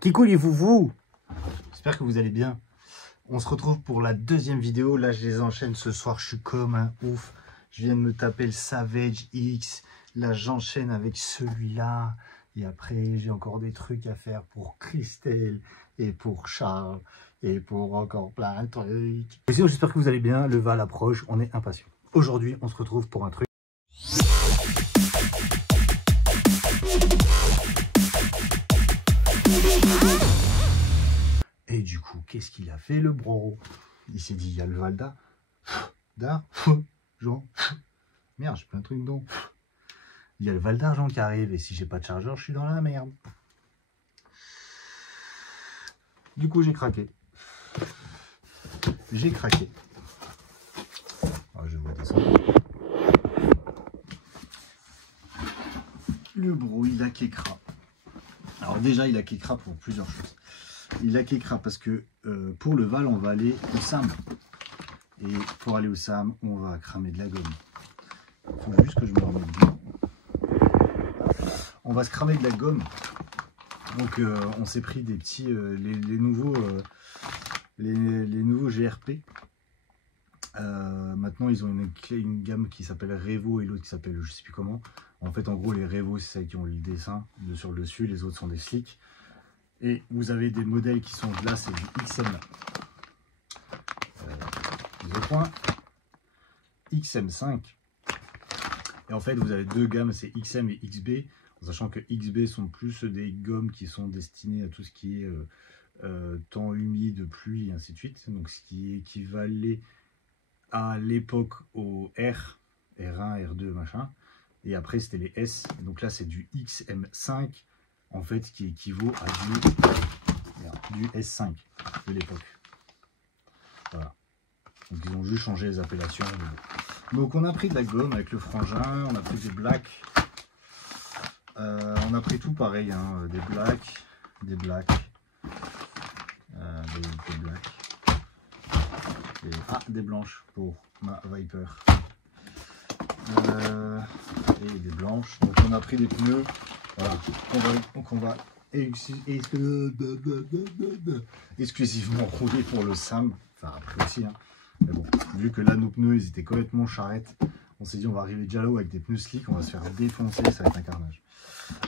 Kikou les foufous. J'espère que vous allez bien. On se retrouve pour la deuxième vidéo. Là, je les enchaîne ce soir. Je suis comme un ouf. Je viens de me taper le Savage X. Là, j'enchaîne avec celui-là. Et après, j'ai encore des trucs à faire pour Christelle et pour Charles et pour encore plein de trucs. Et sinon, j'espère que vous allez bien. Le Val approche. On est impatients. Aujourd'hui, on se retrouve pour un truc. Et du coup, qu'est-ce qu'il a fait le bro? Il s'est dit, il y a le Valda. D'art, Jean. Merde, j'ai plein de trucs donc. Il y a le Val d'Argent qui arrive et si j'ai pas de chargeur, je suis dans la merde. Du coup, j'ai craqué. J'ai craqué. Alors, je vais descendre. Le bro, il a qu'écra. Alors déjà, il a qu'écra pour plusieurs choses. Il a qu'écra parce que pour le Val, on va aller au SAM. Et pour aller au SAM, on va cramer de la gomme. Il faut juste que je me remette bien. On va se cramer de la gomme. Donc on s'est pris des petits, les nouveaux GRP. Maintenant ils ont une gamme qui s'appelle Revo et l'autre qui s'appelle je sais plus comment. En fait en gros les Revo c'est celles qui ont le dessin sur le dessus, les autres sont des slicks. Et vous avez des modèles qui sont là, c'est du XM. XM5. Et en fait vous avez deux gammes, c'est XM et XB. En sachant que XB sont plus des gommes qui sont destinées à tout ce qui est temps humide, pluie et ainsi de suite. Donc ce qui équivalait à l'époque au R, R1, R2, machin. Et après c'était les S. Et donc là c'est du XM5 en fait qui équivaut à du S5 de l'époque. Voilà. Donc ils ont juste changé les appellations. Donc on a pris de la gomme avec le frangin, on a pris des blacks. On a pris tout pareil, hein, des blacks, des blacks, des blanches pour ma Viper, et des blanches. Donc on a pris des pneus, voilà, donc on va exclusivement rouler pour le SAM, enfin après aussi, hein. Mais bon, vu que là nos pneus ils étaient complètement charrettes, on s'est dit on va arriver déjà là-haut avec des pneus slick, on va se faire défoncer, ça va être un carnage.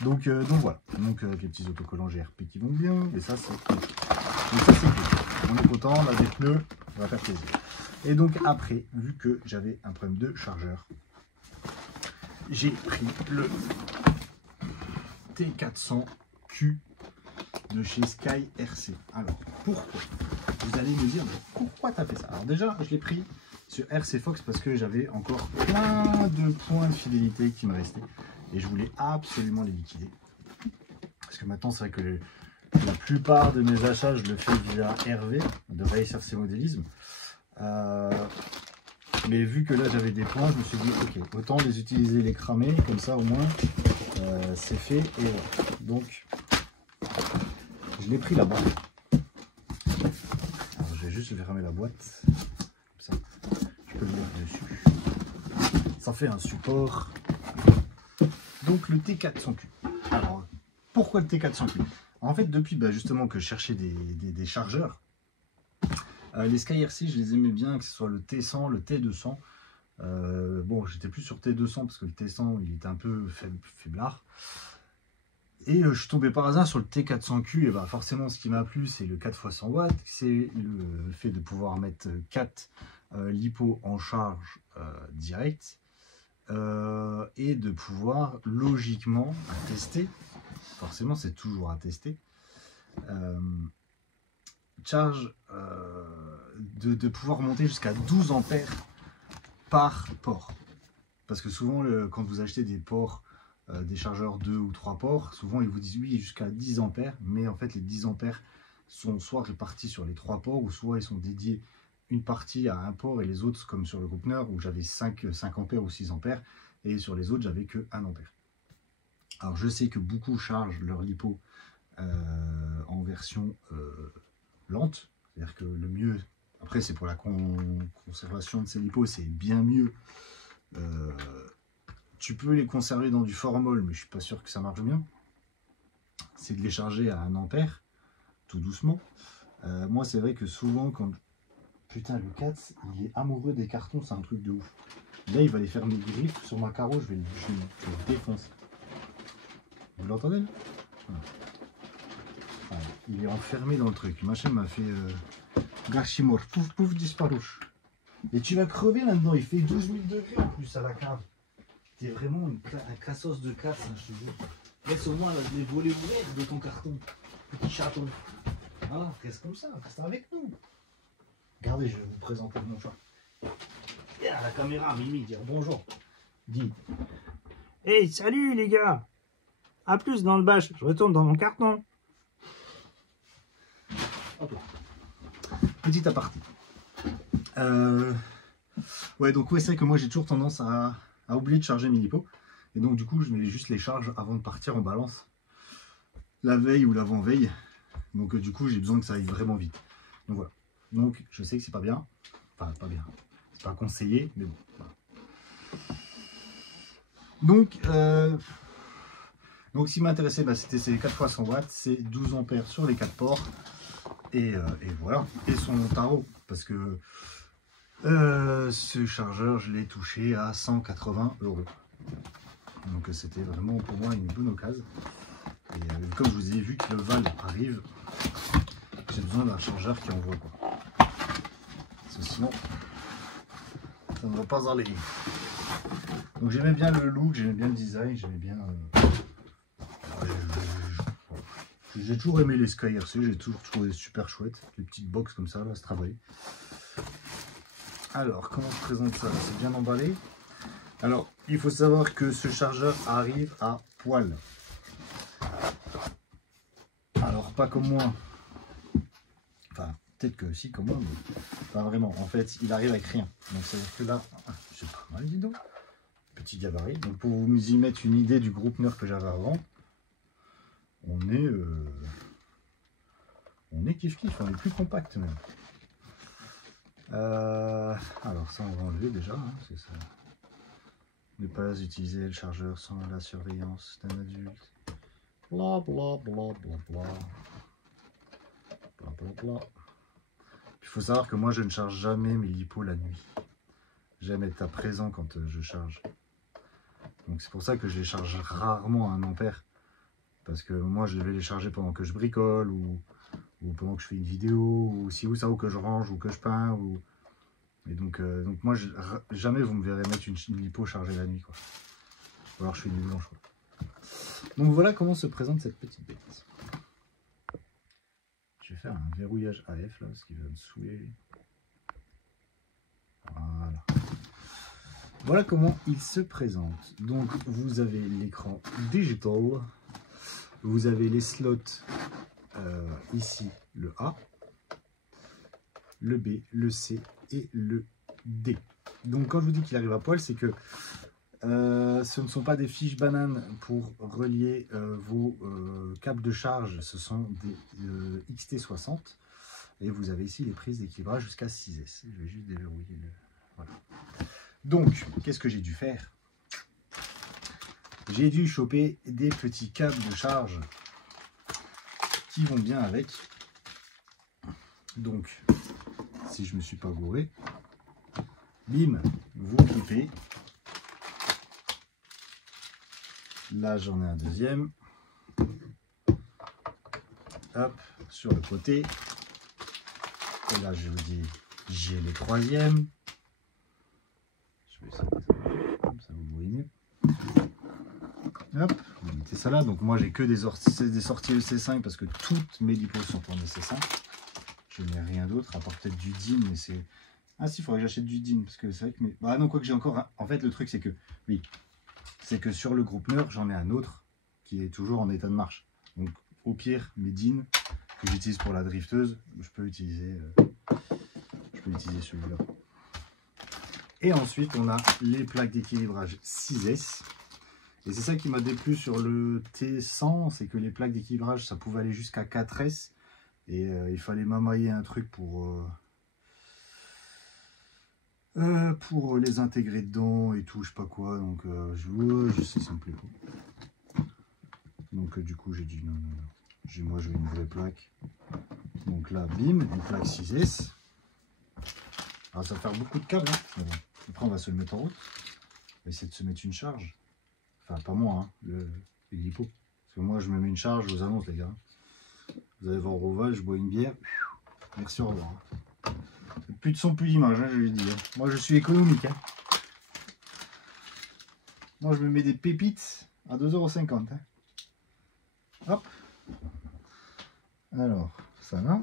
Donc voilà, donc avec les petits autocollants GRP qui vont bien, et ça c'est cool. Donc ça c'est cool. On est content, on a des pneus, on va faire plaisir. Et donc après, vu que j'avais un problème de chargeur, j'ai pris le T400Q de chez Sky RC. Alors pourquoi? Vous allez me dire, mais pourquoi tu as fait ça? Alors déjà, je l'ai pris sur RC Fox parce que j'avais encore plein de points de fidélité qui me restaient. Et je voulais absolument les liquider. Parce que maintenant, c'est vrai que la plupart de mes achats, je le fais via RV, de RC Modélisme. Mais vu que là, j'avais des points, je me suis dit, ok, autant les utiliser, les cramer, comme ça, au moins, c'est fait. Et voilà. Donc, je l'ai pris là-bas. Alors, je vais juste fermer la boîte. Comme ça, je peux le mettre dessus. Ça fait un support. Donc le T400Q. Alors pourquoi le T400Q? En fait depuis justement que je cherchais des chargeurs, les Sky RC je les aimais bien, que ce soit le T100, le T200. Bon j'étais plus sur T200 parce que le T100 il était un peu faiblard. Et je suis tombé par hasard sur le T400Q et forcément ce qui m'a plu c'est le 4x100 watts, c'est le fait de pouvoir mettre 4 LiPo en charge direct. Et de pouvoir logiquement tester, forcément c'est toujours à tester, charge de pouvoir monter jusqu'à 12 ampères par port. Parce que souvent quand vous achetez des ports, des chargeurs 2 ou 3 ports, souvent ils vous disent oui jusqu'à 10 ampères, mais en fait les 10 ampères sont soit répartis sur les 3 ports, ou soit ils sont dédiés une partie à un port et les autres, comme sur le Groupner où j'avais 5 ampères ou 6 ampères et sur les autres j'avais que 1 ampère. Alors je sais que beaucoup chargent leur LiPo en version lente, c'est-à-dire que le mieux, après c'est pour la conservation de ces LiPo, c'est bien mieux. Tu peux les conserver dans du formol, mais je suis pas sûr que ça marche bien. C'est de les charger à 1 ampère. tout doucement. Moi, c'est vrai que souvent, quand... Putain, le 4, il est amoureux des cartons, c'est un truc de ouf. Là, il va aller faire mes griffes sur ma carreau, je vais le défoncer. Vous l'entendez là? Voilà. Voilà. Il est enfermé dans le truc. Machin m'a fait Gashimor, pouf pouf disparouche. Et tu vas crever là-dedans, il fait 12 000 degrés en plus à la cave. T'es vraiment un cassos de casse, hein, je te jure. Laisse au moins les volets ouverts de ton carton, petit chaton. Voilà, reste comme ça, reste avec nous. Regardez, je vais vous présenter mon chat. Et à la caméra, Mimi, dire bonjour. Dis. Hey, salut les gars! A plus dans le bâche, je retourne dans mon carton. Hop là. Petit aparté. Ouais, donc ouais, c'est vrai que moi j'ai toujours tendance à oublier de charger mes lipos. Et donc du coup, je mets juste les charges avant de partir en balance. La veille ou l'avant-veille. Donc du coup, j'ai besoin que ça aille vraiment vite. Donc voilà. Donc je sais que c'est pas bien. Enfin, pas bien. C'est pas conseillé, mais bon. Voilà. Donc ce qui m'intéressait, bah, c'était ces 4 fois 100 watts, c'est 12 ampères sur les 4 ports. Et voilà. Et son tarot. Parce que ce chargeur, je l'ai touché à 180 €. Donc c'était vraiment pour moi une bonne occasion. Et comme je vous ai vu que le Val arrive, j'ai besoin d'un chargeur qui envoie quoi. Parce que sinon, ça ne va pas aller. Donc j'aimais bien le look, j'aimais bien le design, j'aimais bien... j'ai toujours aimé les Sky RC, j'ai toujours trouvé super chouette. Les petites box comme ça, là, se travailler. Alors, comment se présente ça? C'est bien emballé. Alors, il faut savoir que ce chargeur arrive à poil. Alors, pas comme moi. Enfin, peut-être que si, comme moi, mais pas vraiment. En fait, il arrive avec rien. Donc, ça veut dire que là, c'est pas mal, dis donc. Petit gabarit. Donc, pour vous y mettre une idée du groupe Nerd que j'avais avant, on est kiff-kiff, on est plus compact même. Alors, ça, on va enlever déjà, hein, c'est ça. Ne pas utiliser le chargeur sans la surveillance d'un adulte. Bla bla bla bla bla. Bla bla bla. Il faut savoir que moi je ne charge jamais mes lipos la nuit. J'aime être à présent quand je charge. Donc c'est pour ça que je les charge rarement à 1 ampère. Parce que moi je vais les charger pendant que je bricole ou pendant que je fais une vidéo ou si ou ça ou que je range ou que je peins ou... Et donc moi jamais vous me verrez mettre une lipo chargée la nuit quoi. Ou alors je fais une nuit blanche quoi. Donc voilà comment se présente cette petite bête. Je vais faire un verrouillage AF là parce qu'il va me saouler. Voilà. Voilà comment il se présente. Donc vous avez l'écran digital. Vous avez les slots ici le A, le B, le C et le D. Donc quand je vous dis qu'il arrive à poil, c'est que ce ne sont pas des fiches bananes pour relier vos câbles de charge, ce sont des XT60 et vous avez ici les prises d'équilibrage jusqu'à 6S. Je vais juste déverrouiller le... Voilà. Donc, qu'est-ce que j'ai dû faire? J'ai dû choper des petits câbles de charge qui vont bien avec. Donc, si je ne me suis pas gouré, bim, vous clipez. Là, j'en ai un deuxième. Hop, sur le côté. Et là, je vous dis, j'ai le troisième. Je vais essayer de... comme ça, vous voyez mieux. Hop, vous mettez ça là. Donc moi, j'ai que des sorties EC5 parce que toutes mes lipos sont en EC5. Je n'ai rien d'autre, à part peut-être du DIN, mais c'est... Ah si, il faudrait que j'achète du DIN, parce que c'est vrai que... Mais... Ah non, quoi que j'ai encore... En fait, le truc, c'est que... Oui, c'est que sur le groupe Nerd, j'en ai un autre qui est toujours en état de marche. Donc, au pire, mes DIN que j'utilise pour la drifteuse, je peux utiliser celui-là. Et ensuite, on a les plaques d'équilibrage 6S. Et c'est ça qui m'a déplu sur le T100, c'est que les plaques d'équilibrage, ça pouvait aller jusqu'à 4S. Et il fallait m'amailler un truc pour les intégrer dedans et tout, je sais pas quoi. Donc je sais, ça me plaît pas. Donc du coup j'ai dit non. Moi je veux une vraie plaque. Donc là, bim, on plaque 6S. Alors ça va faire beaucoup de câbles. Hein. Bon. Après, on va se le mettre en route. On va essayer de se mettre une charge. Enfin, pas moi, hein, les lipo. Parce que moi, je me mets une charge, je vous annonce, les gars. Vous allez voir au Roval, je bois une bière. Merci, au revoir. Plus de son, plus d'image, hein, je lui dis. Hein. Moi, je suis économique. Hein. Moi, je me mets des pépites à 2,50 €. Hein. Hop. Alors, ça là.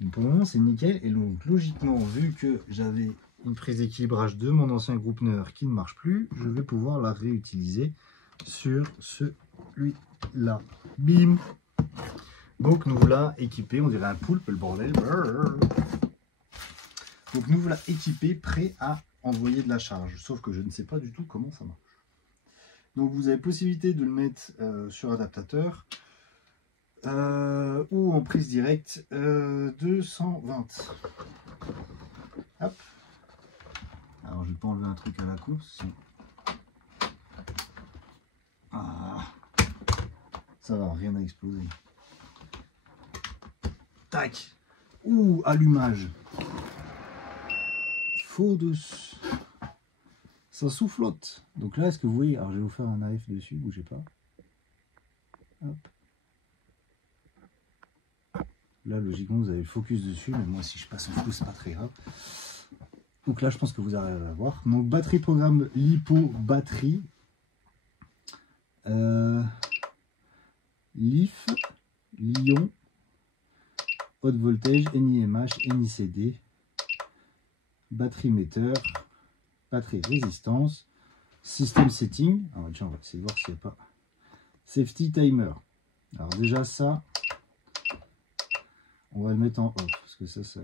Donc, pour le moment, c'est nickel. Et donc, logiquement, vu que j'avais une prise d'équilibrage de mon ancien Groupner qui ne marche plus, je vais pouvoir la réutiliser sur celui-là. Bim. Donc, nous voilà équipés. On dirait un poulpe, le bordel. Donc, nous voilà équipés, prêts à envoyer de la charge. Sauf que je ne sais pas du tout comment ça marche. Donc, vous avez possibilité de le mettre sur adaptateur. Ou en prise directe 220. Hop. Alors je vais pas enlever un truc à la course. Ah, ça va, rien n'a explosé. Tac. Ouh, allumage. Faux de. Ça soufflote. Donc là, est-ce que vous voyez? Alors je vais vous faire un AF dessus, bougez pas. Hop. Là, logiquement, vous avez le focus dessus, mais moi, si je passe en flou, c'est pas très grave. Donc là, je pense que vous arrivez à voir. Donc, batterie programme LiPo batterie. LIF, Lyon, haute voltage, NIMH, NICD, batterie metteur, batterie résistance, système setting. Alors, tiens, on va essayer de voir s'il n'y a pas. Safety timer. Alors, déjà, ça. On va le mettre en off, parce que ça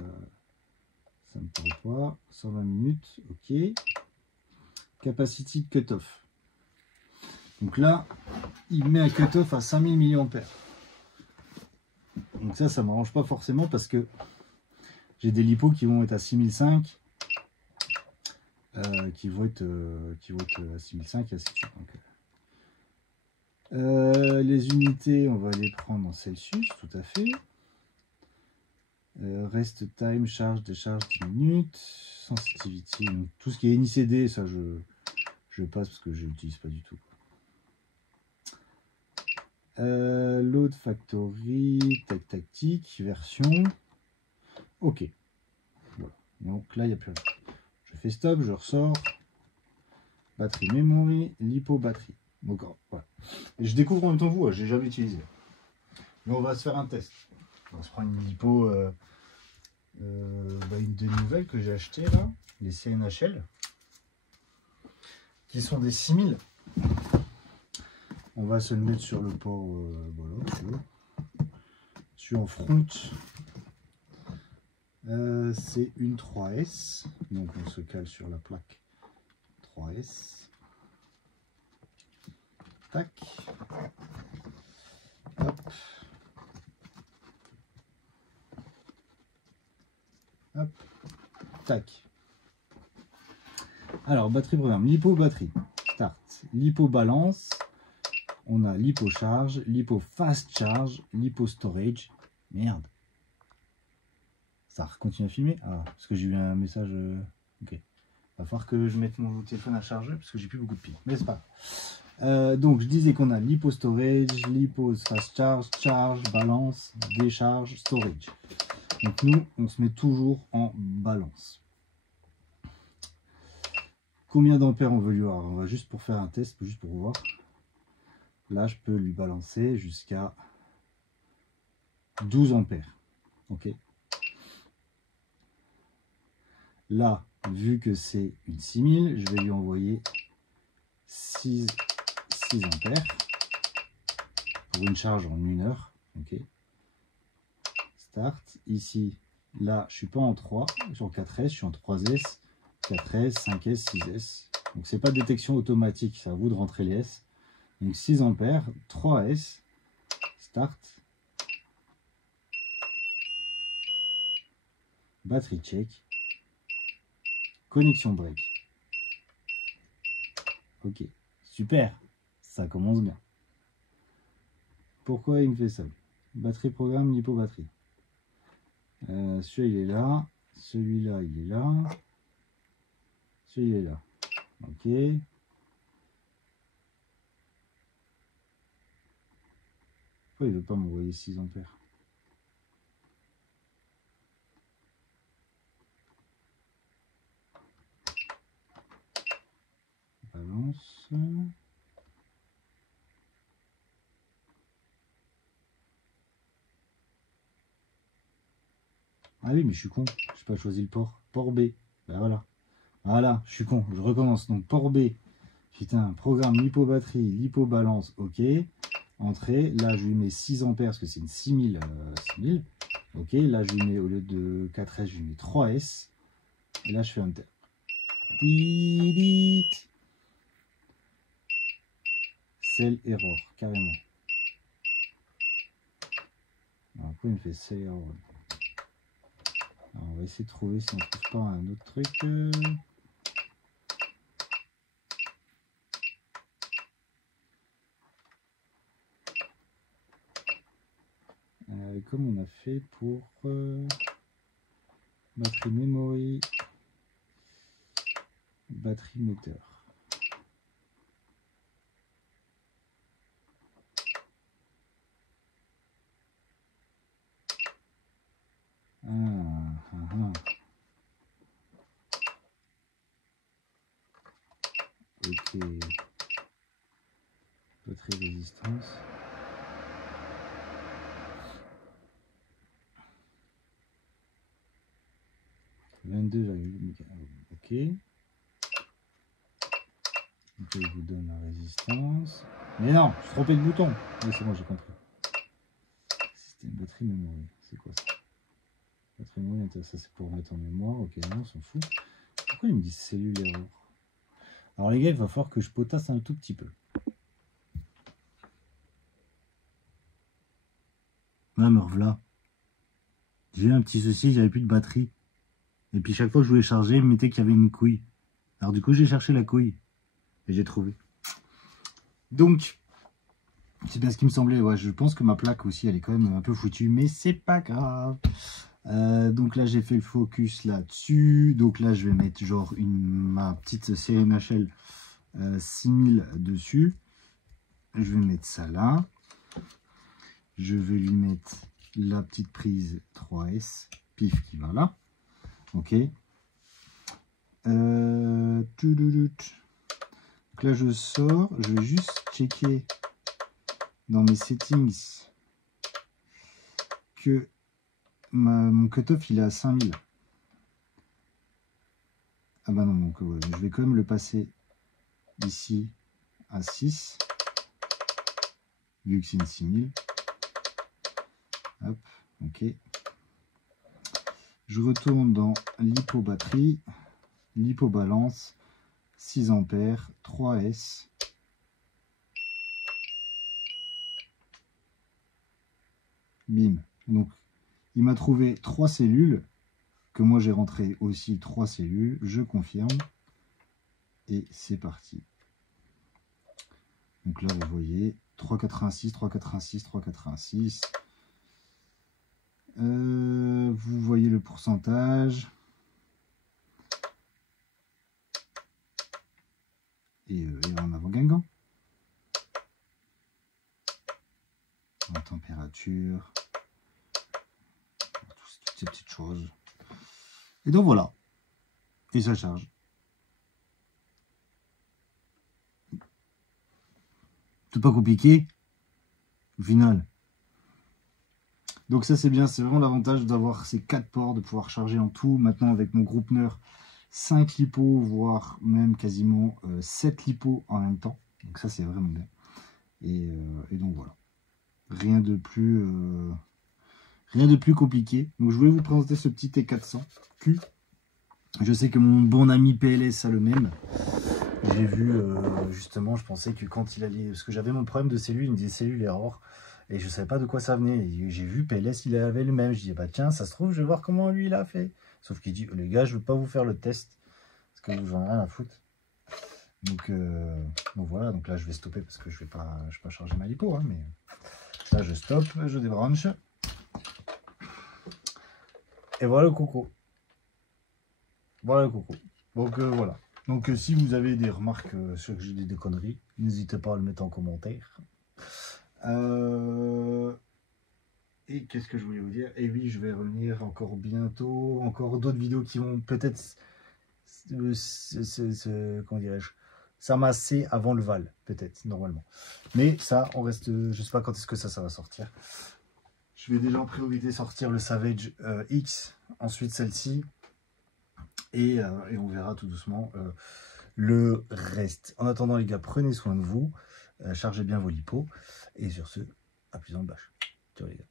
ne me parle pas. 120 minutes, ok. Capacity cutoff. Donc là, il met un cutoff à 5000 mAh. Donc ça ne m'arrange pas forcément parce que j'ai des lipos qui vont être à 6005, qui vont être à 6005 et ainsi de suite. Donc, les unités, on va les prendre en Celsius, tout à fait. Rest time, charge, décharge 10 minutes, sensitivity, donc tout ce qui est NICD, ça je passe parce que je l'utilise pas du tout. Load factory, tactique, version, ok. Voilà. Donc là il n'y a plus rien. Je fais stop, je ressors, batterie memory, lipo batterie. Donc voilà. Et je découvre en même temps vous, j'ai jamais utilisé. Mais on va se faire un test. On va se prendre une lipo. Une des nouvelles que j'ai acheté là, les CNHL, qui sont des 6000. On va se le mettre sur le port, voilà, sur en front. C'est une 3S, donc on se cale sur la plaque 3S. Tac. Hop. Hop, tac. Alors, batterie programme, lipo batterie, start, lipo balance, on a lipo charge, lipo fast charge, lipo storage. Merde. Ça continue à filmer? Ah, parce que j'ai eu un message. Ok. Va falloir que je mette mon téléphone à charger parce que j'ai plus beaucoup de piles. Mais c'est pas grave. Donc, je disais qu'on a lipo storage, lipo fast charge, charge, balance, décharge, storage. Donc nous, on se met toujours en balance. Combien d'ampères on veut lui avoir? On va juste pour faire un test, juste pour voir. Là, je peux lui balancer jusqu'à 12 ampères. Ok. Là, vu que c'est une 6000, je vais lui envoyer 6 ampères pour une charge en 1 heure. Ok. Start. Ici, là, je suis pas en 3 sur 4S, je suis en 3S, 4S, 5S, 6S. Donc c'est pas de détection automatique, c'est à vous de rentrer les S. Donc 6 ampères, 3S, start. Batterie check. Connexion break. Ok, super, ça commence bien. Pourquoi il me fait ça? Batterie programme, lipo batterie. Celui-là, il est là. Celui-là, il est là. Celui-là, il est là. Ok. Pourquoi il ne veut pas m'envoyer 6 ampères? Balance. Ah oui, mais je suis con. Je n'ai pas choisi le port. Port B. Ben voilà. Voilà, je suis con. Je recommence. Donc port B. Putain, programme lipo batterie, lipo balance. Ok. Entrée. Là, je lui mets 6 ampères parce que c'est une 6000. 6000. Ok. Là, je lui mets, au lieu de 4S, je lui mets 3S. Et là, je fais Enter. Delete. Cell error, carrément. Alors, après, il me fait cell error. Alors, on va essayer de trouver si on ne trouve pas un autre truc. Comme on a fait pour batterie memory, batterie moteur. Ok. Batterie résistance. Ok. Donc il vous donne la résistance. Mais non, je suis trompé de bouton. Oui, c'est bon, j'ai compris. Système batterie memory. C'est quoi ça? Batterie memory, ça c'est pour mettre en mémoire. Ok, non, on s'en fout. Pourquoi il me dit cellule error? Alors les gars, il va falloir que je potasse un tout petit peu. Ah, me revoilà. J'ai eu un petit souci, j'avais plus de batterie. Et puis chaque fois que je voulais charger, il me mettait qu'il y avait une couille. Alors du coup, j'ai cherché la couille. Et j'ai trouvé. Donc, c'est bien ce qui me semblait. Ouais, je pense que ma plaque aussi, elle est quand même un peu foutue. Mais c'est pas grave. Donc là, j'ai fait le focus là-dessus. Donc là, je vais mettre genre ma petite CNHL 6000 dessus. Je vais mettre ça là. Je vais lui mettre la petite prise 3S. Pif qui va là. Ok. Donc là, je sors. Je vais juste checker dans mes settings que mon cutoff il est à 5000. Ah bah non, donc ouais, je vais quand même le passer ici à 6, vu que c'est une 6000. Hop, ok. Je retourne dans l'hypo batterie, l'hypo balance, 6 ampères, 3S. Bim. Donc, il m'a trouvé 3 cellules, que moi j'ai rentré aussi 3 cellules. Je confirme. Et c'est parti. Donc là, vous voyez, 3,86, 3,86, 3,86. Vous voyez le pourcentage. Et en avant Guingamp. En température. Toutes ces petites choses. Et donc voilà. Et ça charge. C'est pas compliqué. Au final. Donc ça c'est bien, c'est vraiment l'avantage d'avoir ces 4 ports, de pouvoir charger en tout. Maintenant avec mon Groupner, 5 lipos, voire même quasiment 7 lipos en même temps. Donc ça c'est vraiment bien. Et donc voilà. Rien de plus compliqué. Donc je voulais vous présenter ce petit T400Q. Je sais que mon bon ami PLS a le même. J'ai vu justement, je pensais que quand il allait... Parce que j'avais mon problème de cellule, il me disait cellule error. Et je ne savais pas de quoi ça venait. J'ai vu PLS, il avait le même. Je dis, bah tiens, ça se trouve, je vais voir comment lui il a fait. Sauf qu'il dit, les gars, je ne veux pas vous faire le test. Parce que vous en avez rien à foutre. Donc voilà, donc là je vais stopper parce que je vais pas charger ma lipo. Hein, mais Ça, je stoppe, je débranche. Et voilà le coco. Voilà le coco. Donc voilà. Donc si vous avez des remarques sur que j'ai dit des conneries, n'hésitez pas à le mettre en commentaire. Et qu'est-ce que je voulais vous dire? Et oui, je vais revenir encore bientôt, encore d'autres vidéos qui vont peut-être, comment dirais-je, s'amasser avant le Val, peut-être, normalement. Mais ça, on reste, je sais pas quand est-ce que ça va sortir. Je vais déjà en priorité sortir le Savage X, ensuite celle-ci, et on verra tout doucement le reste. En attendant les gars, prenez soin de vous, chargez bien vos lipos, et sur ce, à plus dans le bâche. Ciao les gars.